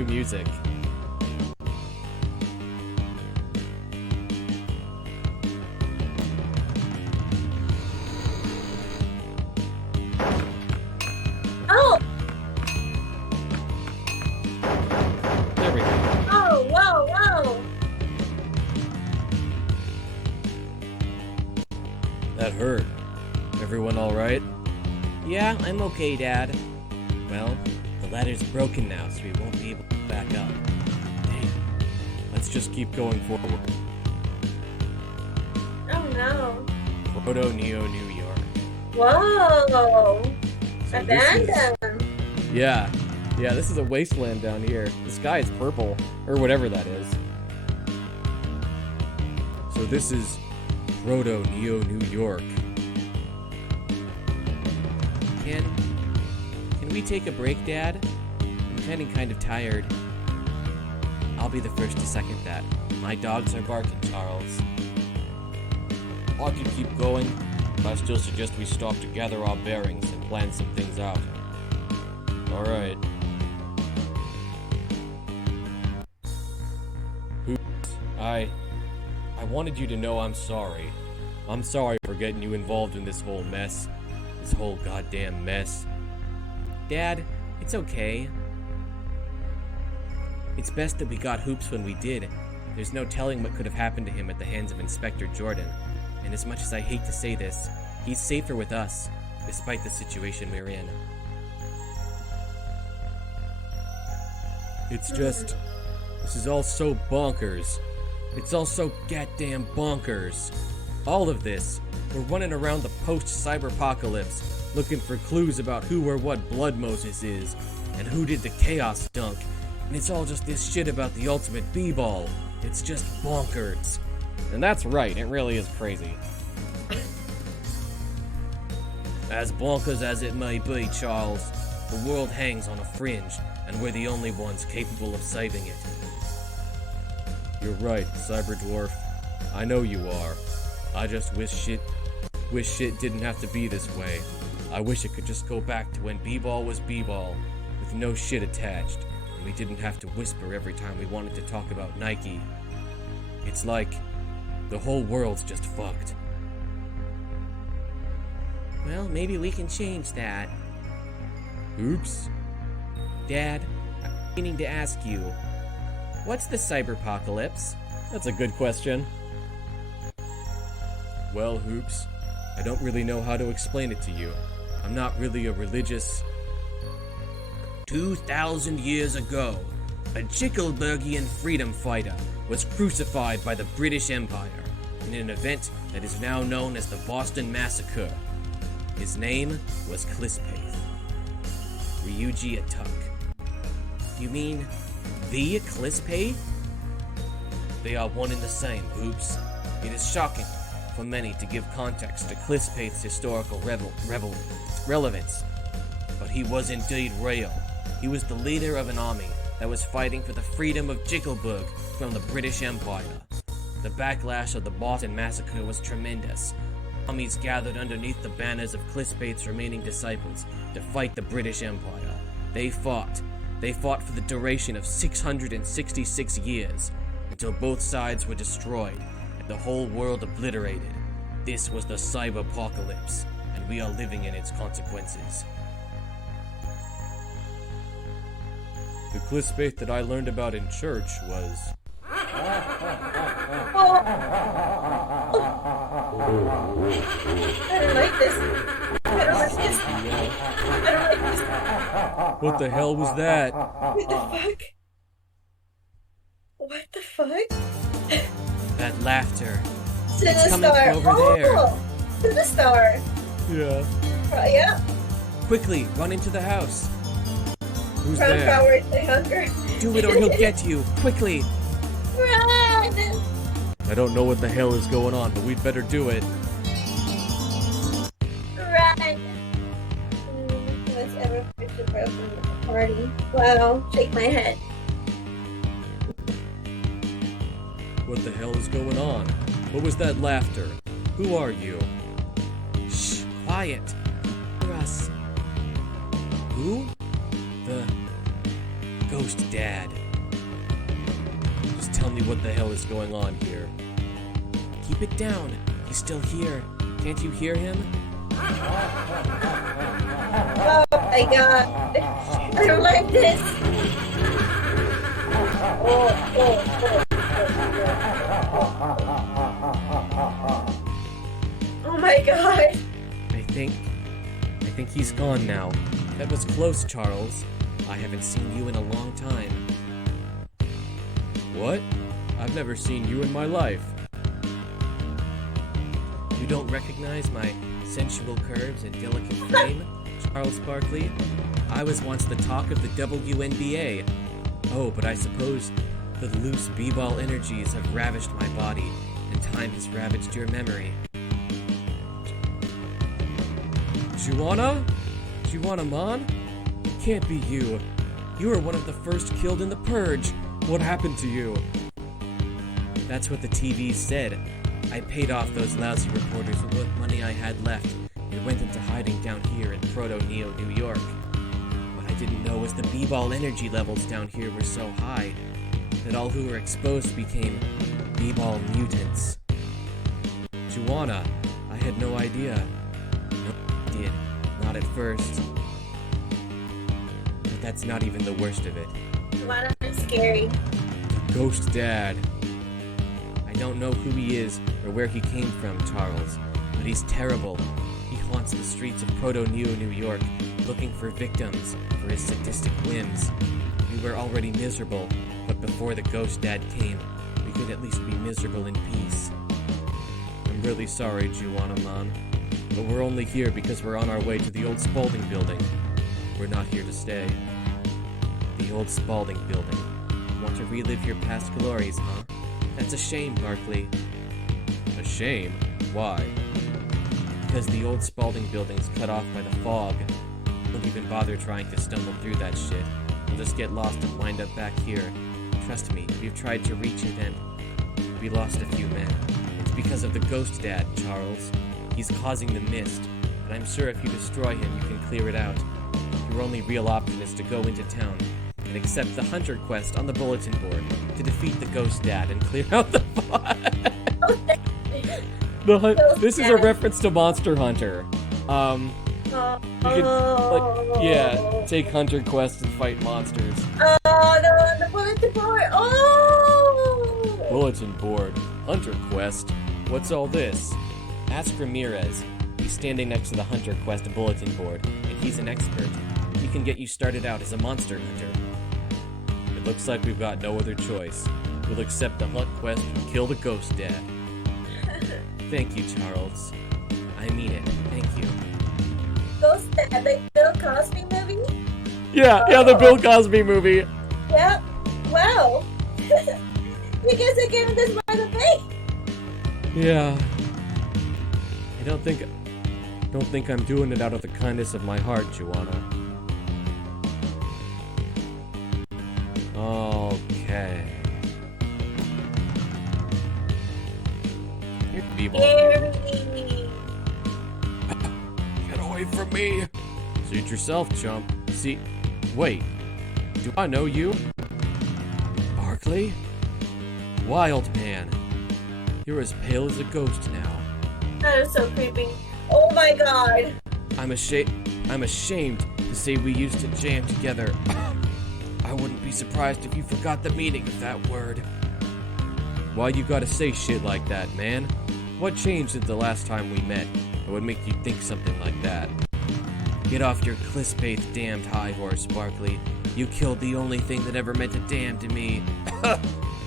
new music. Oh! There we go. Oh, whoa, whoa! That hurt. Everyone alright? Yeah, I'm okay, Dad. Well, the ladder's broken now, so we won't be able to back up. Hey, let's just keep going forward. Oh no. Proto Neo New York. Whoa! So Abandoned! Yeah, this is a wasteland down here. The sky is purple, or whatever that is. So this is Proto Neo New York. Can we take a break, Dad? I'm getting kind of tired. I'll be the first to second that. My dogs are barking, Charles. I could keep going, but I still suggest we stop to gather our bearings and plan some things out. Alright. Oops. I wanted you to know I'm sorry. I'm sorry for getting you involved in this whole mess. This whole goddamn mess. Dad, it's okay. It's best that we got Hoops when we did. There's no telling what could have happened to him at the hands of Inspector Jordan. And as much as I hate to say this, he's safer with us, despite the situation we're in. It's just... this is all so bonkers. It's all so goddamn bonkers. All of this, we're running around the post-cyberpocalypse, looking for clues about who or what Blood Moses is, and who did the Chaos Dunk, and it's all just this shit about the ultimate B-ball. It's just bonkers. And that's right, it really is crazy. As bonkers as it may be, Charles, the world hangs on a fringe, and we're the only ones capable of saving it. You're right, Cyberdwarf. I know you are. I just wish shit didn't have to be this way. I wish it could just go back to when B-ball was B-ball, with no shit attached, and we didn't have to whisper every time we wanted to talk about Nike. It's like the whole world's just fucked. Well, maybe we can change that. Oops. Dad, I'm meaning to ask you, what's the cyberpocalypse? That's a good question. Well, Hoops, I don't really know how to explain it to you. I'm not really a religious... 2,000 years ago, a Jickelbergian freedom fighter was crucified by the British Empire in an event that is now known as the Boston Massacre. His name was Clispaith. Ryuji Atuk. You mean the Clispaith? They are one and the same, Hoops. It is shocking for many to give context to Clispaith's historical relevance. But he was indeed real. He was the leader of an army that was fighting for the freedom of Jickelberg from the British Empire. The backlash of the Boston Massacre was tremendous. Armies gathered underneath the banners of Clispaith's remaining disciples to fight the British Empire. They fought for the duration of 666 years, until both sides were destroyed and the whole world obliterated. This was the cyberpocalypse, and we are living in its consequences. The Clispaith that I learned about in church was... I don't like this. I don't like this. What the hell was that? What the fuck? What the fuck? That laughter. Sinistar. coming from over there. Sinistar. Yeah. Yeah. Quickly, run into the house. Who's Crown there? power to hunger. Do it or he'll get you. Quickly. Run! I don't know what the hell is going on, but we'd better do it. Run! What's ever pushed the bro from the party? Wow, shake my head. What the hell is going on? What was that laughter? Who are you? Shh, quiet. Hear us. Who? The Ghost Dad. Just tell me what the hell is going on here. Keep it down. He's still here. Can't you hear him? Oh my god. I don't like this. Oh my god. I think he's gone now. That was close, Charles. I haven't seen you in a long time. What? I've never seen you in my life. You don't recognize my sensual curves and delicate frame, Charles Barkley? I was once the talk of the WNBA. Oh, but I suppose the loose b-ball energies have ravished my body, and time has ravaged your memory. Juana? Juana Mon? It can't be you. You were one of the first killed in the Purge. What happened to you? That's what the TV said. I paid off those lousy reporters with what money I had left and went into hiding down here in Proto, New York. What I didn't know was the b-ball energy levels down here were so high that all who were exposed became b-ball mutants. Juana, I had no idea. No, I did. Not at first. But that's not even the worst of it. Wow, that's scary. Ghost Dad. I don't know who he is or where he came from, Charles, but he's terrible. He haunts the streets of Proto, New York, looking for victims for his sadistic whims. We were already miserable, but before the Ghost Dad came, we could at least be miserable in peace. I'm really sorry, Juana Mon, but we're only here because we're on our way to the old Spaulding building. We're not here to stay. The old Spaulding building. Want to relive your past glories, huh? That's a shame, Barkley. A shame? Why? Because the old Spaulding building's cut off by the fog. Don't even bother trying to stumble through that shit. We'll just get lost and wind up back here. Trust me, we've tried to reach it and we lost a few men. It's because of the Ghost Dad, Charles. He's causing the mist, but I'm sure if you destroy him, you can clear it out. Your only real option is to go into town and accept the Hunter quest on the bulletin board to defeat the Ghost Dad and clear out the fog. This is a reference to Monster Hunter. You could, take Hunter quest and fight monsters. Oh, the bulletin board. Oh! Bulletin board. Hunter quest? What's all this? Ask Ramirez. He's standing next to the Hunter quest bulletin board, and he's an expert. He can get you started out as a monster hunter. It looks like we've got no other choice. We'll accept the hunt quest and kill the Ghost Dad. Thank you, Charles. I mean it. Thank you. Ghost Dad, like Bill Cosby movie? Yeah, the Bill Cosby movie. Yeah. Wow. You guys are giving this by the face. Yeah. I don't think I'm doing it out of the kindness of my heart, Juana. Okay. Here, people. Get away from me! Suit yourself, chump. See, wait. Do I know you? Barkley? Wild man. You're as pale as a ghost now. That is so creepy. Oh my god. I'm ashamed to say we used to jam together. I wouldn't be surprised if you forgot the meaning of that word. Why you gotta say shit like that, man? What changed since the last time we met that would make you think something like that? Get off your Clispaith damned high horse, Barkley. You killed the only thing that ever meant a damn to me.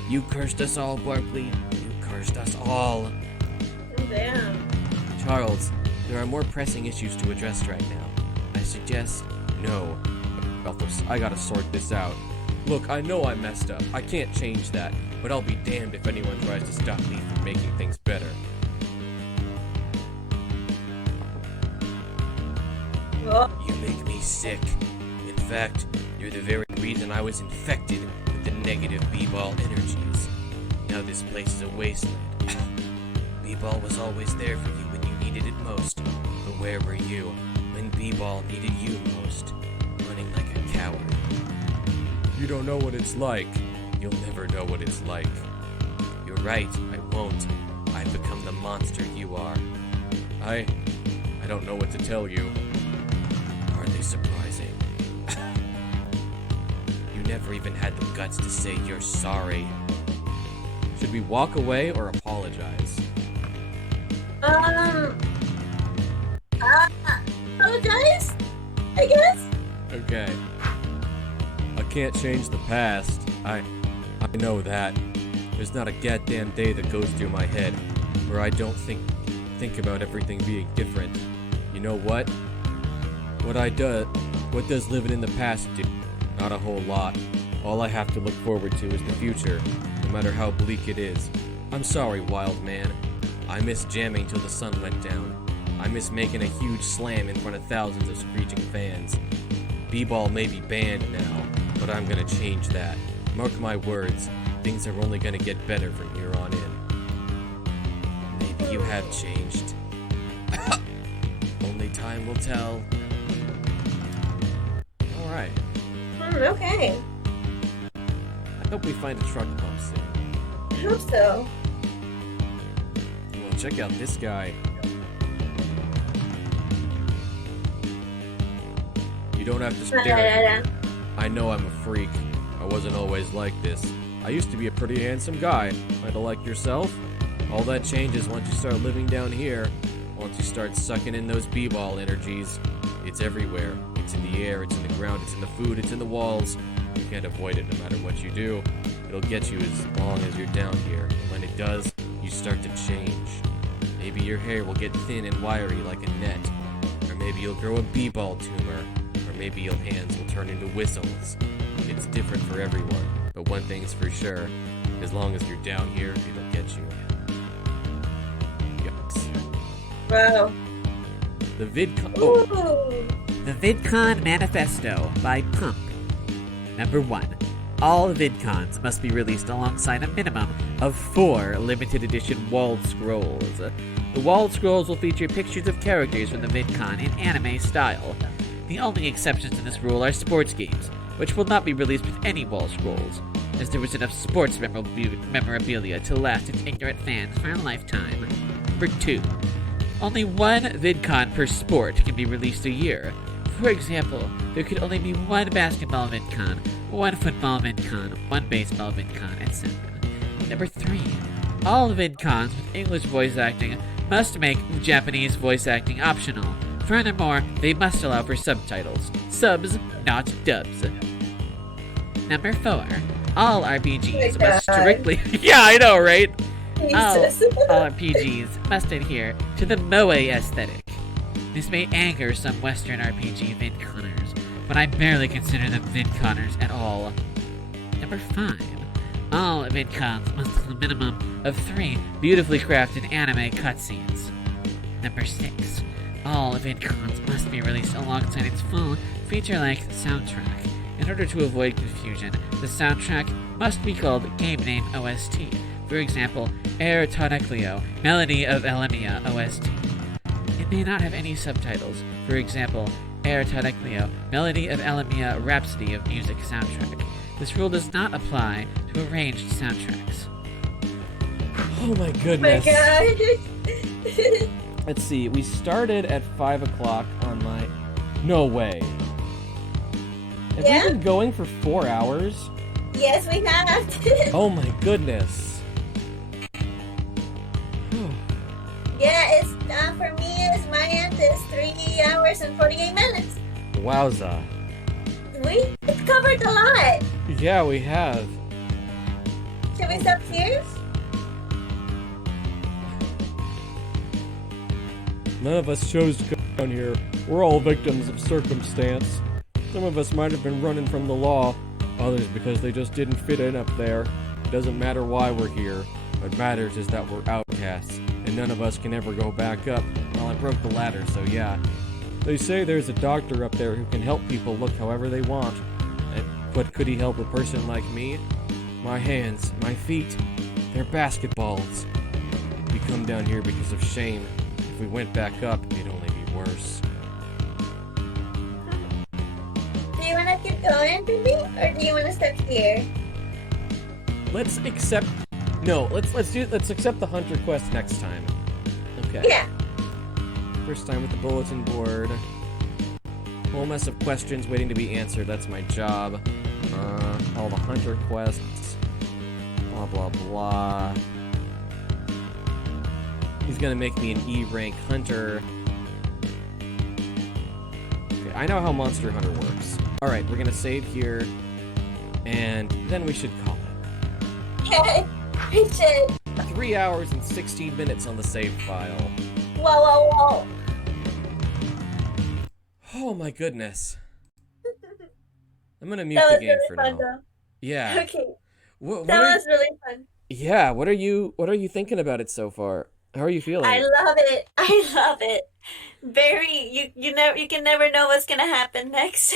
You cursed us all, Barkley. You cursed us all. Damn. Charles, there are more pressing issues to address right now. I suggest no. Belfast, I gotta sort this out. Look, I know I messed up. I can't change that, but I'll be damned if anyone tries to stop me from making things better. Oh. You make me sick. In fact, you're the very reason I was infected with the negative B-ball energies. Now this place is a wasteland. B-ball was always there for you when you needed it most. But where were you when B-ball needed you most? Running like a coward. You don't know what it's like, you'll never know what it's like. You're right, I won't. I've become the monster you are. I don't know what to tell you. Hardly surprising. You never even had the guts to say you're sorry. Should we walk away or apologize? Apologize, I guess. Okay. I can't change the past. I know that. There's not a goddamn day that goes through my head where I don't think about everything being different. You know what? What does living in the past do? Not a whole lot. All I have to look forward to is the future, no matter how bleak it is. I'm sorry, wild man. I miss jamming till the sun went down. I miss making a huge slam in front of thousands of screeching fans. B-ball may be banned now, but I'm gonna change that. Mark my words, things are only gonna get better from here on in. Maybe you have changed. Only time will tell. Alright. Okay. I hope we find a truck pump soon. I hope so. Well, check out this guy. You don't have to stare at me. I know I'm a freak. I wasn't always like this. I used to be a pretty handsome guy. Kinda like yourself. All that changes once you start living down here. Once you start sucking in those b-ball energies. It's everywhere. It's in the air, it's in the ground, it's in the food, it's in the walls. You can't avoid it no matter what you do. It'll get you as long as you're down here. And when it does, you start to change. Maybe your hair will get thin and wiry like a net. Or maybe you'll grow a b-ball tumor. Or maybe your hands will turn into whistles. It's different for everyone. But one thing's for sure. As long as you're down here, it'll get you. Yes. Wow. The VidCon... Ooh. The VidCon Manifesto by Pump. Number 1. All VidCons must be released alongside a minimum of 4 limited edition walled scrolls. The walled scrolls will feature pictures of characters from the VidCon in anime style. The only exceptions to this rule are sports games, which will not be released with any wall scrolls, as there was enough sports memorabilia to last its ignorant fans for a lifetime. Number 2. Only one VidCon per sport can be released a year. For example, there could only be one basketball VidCon, one football VidCon, one baseball VidCon, etc. Number 3. All VidCons with English voice acting must make Japanese voice acting optional. Furthermore, they must allow for subtitles. Subs, not dubs. Number 4. All RPGs must strictly... Yeah, I know, right? All RPGs must adhere to the moe aesthetic. This may anger some Western RPG VidConners, but I barely consider them VidConners at all. Number 5. All VidCons must have a minimum of 3 beautifully crafted anime cutscenes. Number 6. All VidCons must be released alongside its full feature-length soundtrack. In order to avoid confusion, the soundtrack must be called game name OST. For example, Air Toneclio, Melody of Elemia OST. It may not have any subtitles. For example, Air Toneclio, Melody of Elemia Rhapsody of Music soundtrack. This rule does not apply to arranged soundtracks. Oh my Oh my goodness. god. Let's see, we started at 5 o'clock on my... No way. Have Yeah? we been going for 4 hours? Yes, we have. Oh my goodness. Yeah, it's for me. It's my end. It's 3 hours and 48 minutes. Wowza. It's covered a lot. Yeah, we have. Should we stop here? None of us chose to come down here. We're all victims of circumstance. Some of us might have been running from the law, others because they just didn't fit in up there. It doesn't matter why we're here. What matters is that we're outcasts, and none of us can ever go back up. Well, I broke the ladder, so yeah. They say there's a doctor up there who can help people look however they want. But could he help a person like me? My hands, my feet, they're basketballs. We come down here because of shame. If we went back up, it'd only be worse. Do you wanna keep going, Billy? Or do you want to start here? Let's accept. No, let's accept the hunter quest next time. Okay. Yeah. First time with the bulletin board. Whole mess of questions waiting to be answered. That's my job. All the hunter quests. Blah blah blah. He's gonna make me an E rank hunter. Okay, I know how Monster Hunter works. All right, we're gonna save here, and then we should call it. Okay. We should. 3 hours and 16 minutes on the save file. Whoa. Oh my goodness. I'm gonna mute That the was game really for fun, now. though. Yeah. Okay. What That are, was really fun. yeah. What are you thinking about it so far? How are you feeling? I love it. I love it. Very. You can never know what's gonna happen next.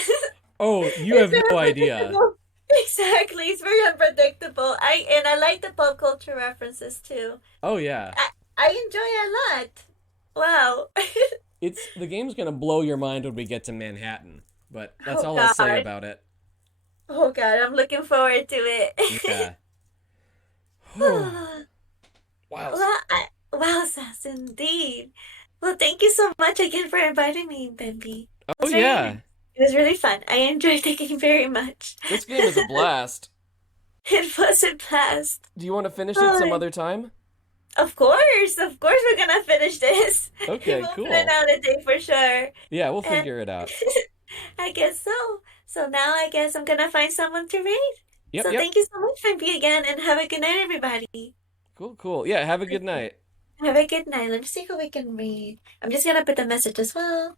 Oh, you have It's no very idea. unpredictable. Exactly. It's very unpredictable. I like the pop culture references too. Oh yeah. I enjoy it a lot. Wow. The game's gonna blow your mind when we get to Manhattan, but that's Oh, all I'll say God. about it. Oh God, I'm looking forward to it. Yeah. Wow, Wow. Sass, indeed. Well, thank you so much again for inviting me, Benby. Oh yeah. It was really fun. I enjoyed the game very much. This game is a blast. It was a blast. Do you want to finish it some other time? Of course, we're gonna finish this. Okay, We'll cool. plan out a day for sure. Yeah, we'll figure it out. I guess so. So now I guess I'm gonna find someone to raid. Yep, So yep. thank you so much, Benby, again, and have a good night, everybody. Cool. Yeah, have a good night. Have a good night. Let me see who we can read. I'm just gonna put the message as well.